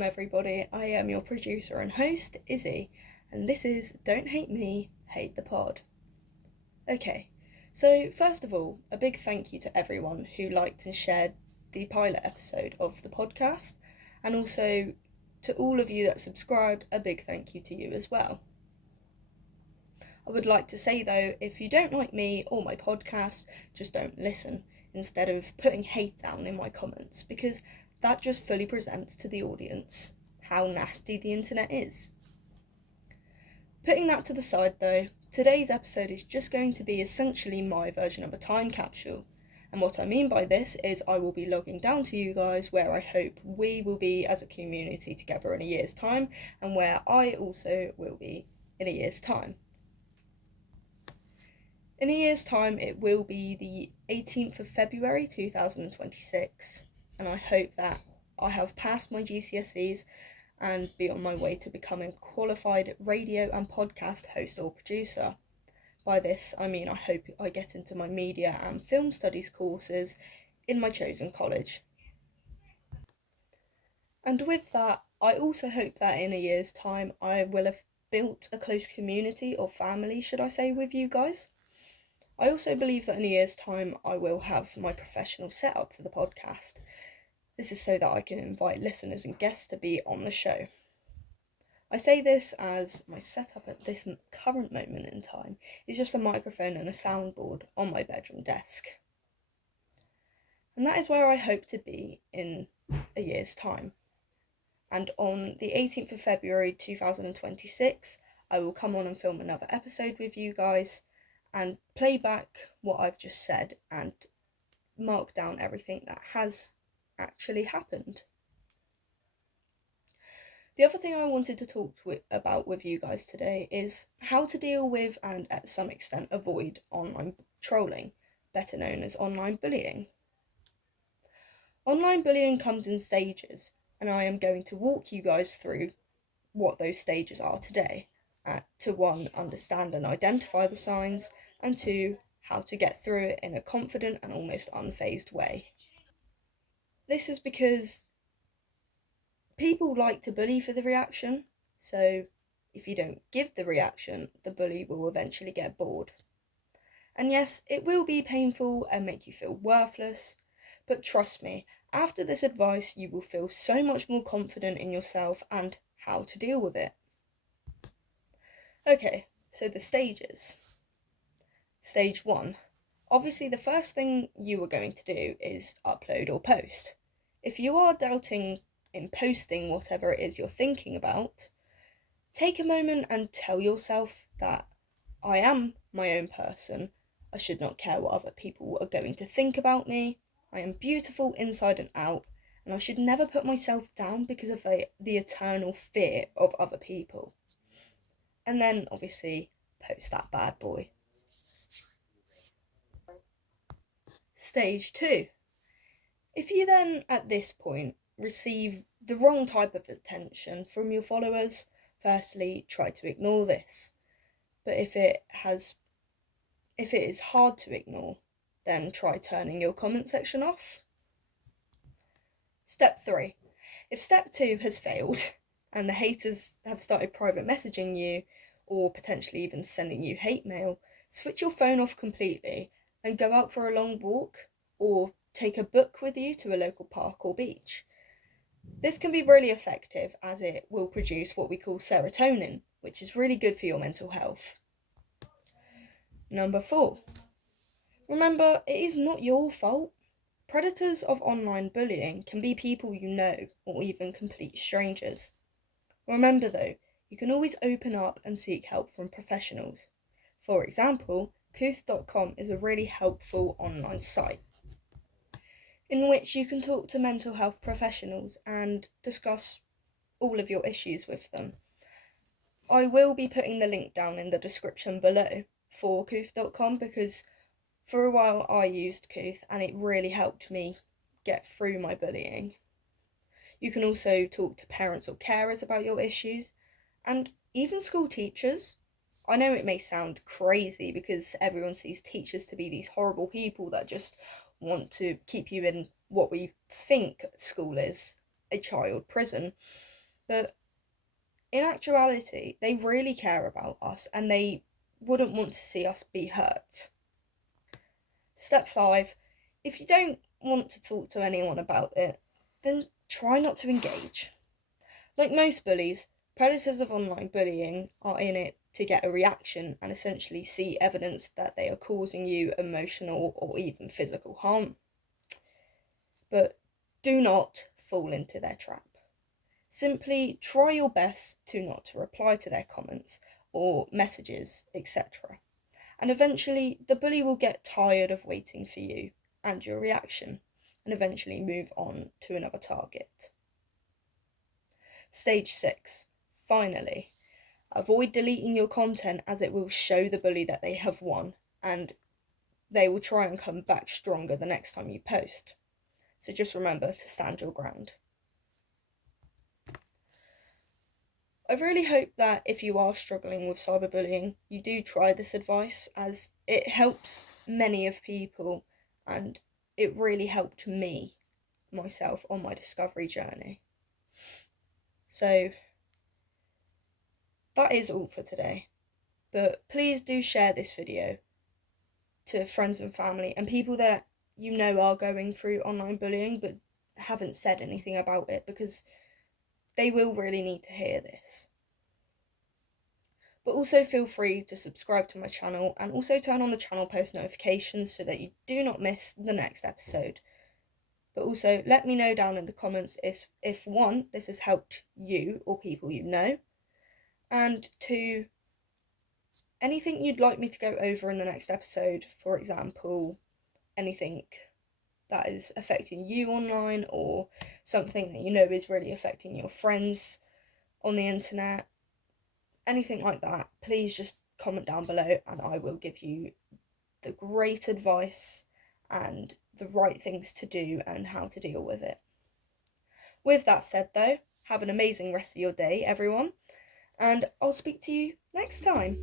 welcome everybody. I am your producer and host, Izzy, and this is Don't Hate Me, Hate the Pod. Okay, so first of all, a big thank you to everyone who liked and shared the pilot episode of the podcast, and also to all of you that subscribed, a big thank you to you as well. I would like to say though, if you don't like me or my podcast, just don't listen, instead of putting hate down in my comments, because that just fully presents to the audience how nasty the internet is. Putting that to the side though, today's episode is just going to be essentially my version of a time capsule. And what I mean by this is I will be logging down to you guys where I hope we will be as a community together in a year's time, and where I also will be in a year's time. In a year's time, it will be the 18th of February 2026, and I hope that I have passed my GCSEs and be on my way to becoming a qualified radio and podcast host or producer. By this, I mean I hope I get into my media and film studies courses in my chosen college. And with that, I also hope that in a year's time, I will have built a close community or family, should I say, with you guys. I also believe that in a year's time I will have my professional setup for the podcast. This is so that I can invite listeners and guests to be on the show. I say this as my setup at this current moment in time is just a microphone and a soundboard on my bedroom desk. And that is where I hope to be in a year's time. And on the 18th of February 2026, I will come on and film another episode with you guys and play back what I've just said and mark down everything that has actually happened. The other thing I wanted to talk about with you guys today is how to deal with and at some extent avoid online trolling, better known as online bullying. Online bullying comes in stages, and I am going to walk you guys through what those stages are today. To 1, understand and identify the signs, and 2, how to get through it in a confident and almost unfazed way. This is because people like to bully for the reaction, so if you don't give the reaction, the bully will eventually get bored. And yes, it will be painful and make you feel worthless, but trust me, after this advice you will feel so much more confident in yourself and how to deal with it. Okay, so the stages. Stage 1. Obviously the first thing you are going to do is upload or post. If you are doubting in posting whatever it is you're thinking about, take a moment and tell yourself that I am my own person. I should not care what other people are going to think about me. I am beautiful inside and out, and I should never put myself down because of the eternal fear of other people. And then obviously post that bad boy. Stage 2. If you then at this point receive the wrong type of attention from your followers, firstly try to ignore this. But if it is hard to ignore, then try turning your comment section off. Step 3. If step 2 has failed and the haters have started private messaging you or potentially even sending you hate mail, switch your phone off completely and go out for a long walk or take a book with you to a local park or beach. This can be really effective as it will produce what we call serotonin, which is really good for your mental health. Number 4. Remember, it is not your fault. Predators of online bullying can be people you know or even complete strangers. Remember though, you can always open up and seek help from professionals. For example, Kooth.com is a really helpful online site in which you can talk to mental health professionals and discuss all of your issues with them. I will be putting the link down in the description below for Kooth.com because for a while I used Kooth and it really helped me get through my bullying. You can also talk to parents or carers about your issues and even school teachers. I know it may sound crazy because everyone sees teachers to be these horrible people that just want to keep you in what we think school is, a child prison. But in actuality, they really care about us and they wouldn't want to see us be hurt. Step 5. If you don't want to talk to anyone about it, then try not to engage. Like most bullies, predators of online bullying are in it to get a reaction and essentially see evidence that they are causing you emotional or even physical harm. But do not fall into their trap. Simply try your best to not to reply to their comments or messages, etc. And eventually the bully will get tired of waiting for you and your reaction and eventually move on to another target. Stage 6. Finally, avoid deleting your content as it will show the bully that they have won and they will try and come back stronger the next time you post. So just remember to stand your ground. I really hope that if you are struggling with cyberbullying, you do try this advice, as it helps many of people and it really helped me, myself, on my discovery journey. So that is all for today, but please do share this video to friends and family and people that you know are going through online bullying but haven't said anything about it, because they will really need to hear this. But also feel free to subscribe to my channel and also turn on the channel post notifications so that you do not miss the next episode. But also let me know down in the comments if 1, this has helped you or people you know, and 2, anything you'd like me to go over in the next episode. For example, anything that is affecting you online or something that you know is really affecting your friends on the internet. Anything like that, please just comment down below and I will give you the great advice and the right things to do and how to deal with it. With that said though, have an amazing rest of your day everyone, and I'll speak to you next time.